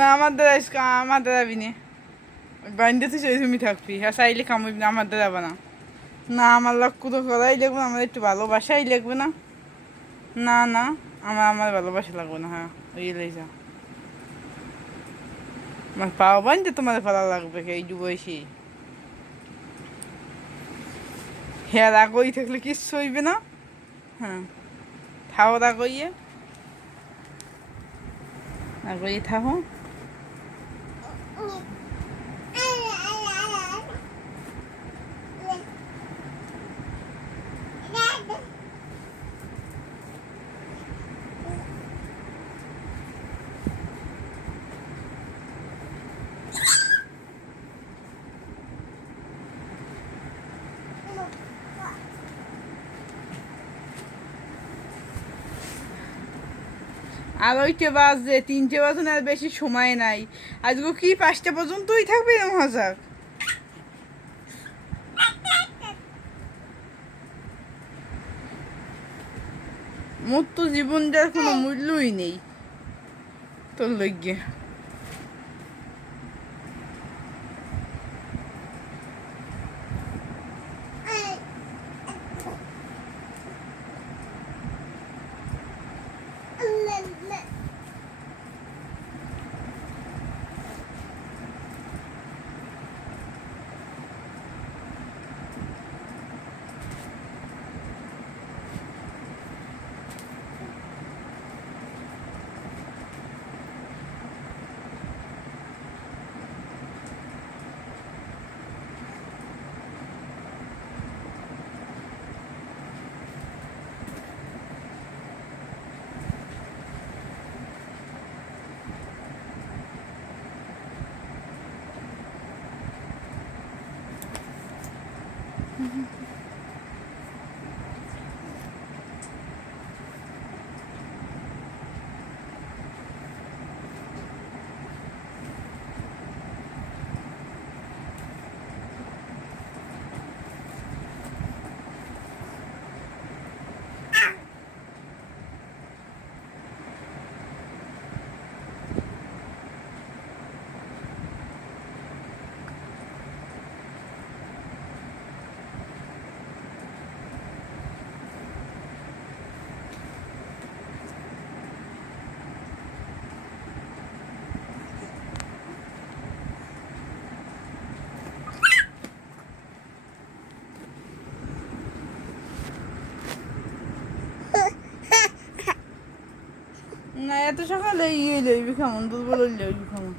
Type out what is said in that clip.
না, আমার ইস- আমার দ্বারা বিনে। তো সেই তুমি থাকবি হ্যাঁ চাইলে কামড় না আমার দ্বারা বানা। না, আমার লক্ষ্য তো করাই লাগবে না, আমার একটু ভালোবাসাই লাগবে না। না না, আমার আমার ভালোবাসা লাগবে না হ্যাঁ ওই লই যা। আমার পাও বাইন্দে তোমার ভালো লাগবে এই বয়সী হ্যাঁ রাগই থাকলে কিচ্ছু হইবে না। হ্যাঁ থাও রাগইয়ে রাগইয়ে থাকো আর ওইটে বাজে, তিনটে বাজুন আর বেশি সময় নাই। আজকে কি, পাঁচটা পর্যন্তই থাকবে এরকম হাজার মোর তো জীবনটার কোনো মূল্যই নেই। তোর লইগে Hmm. না এত সকালে ইয়ে লইবি কেমন দুর্বল লইবি কেমন?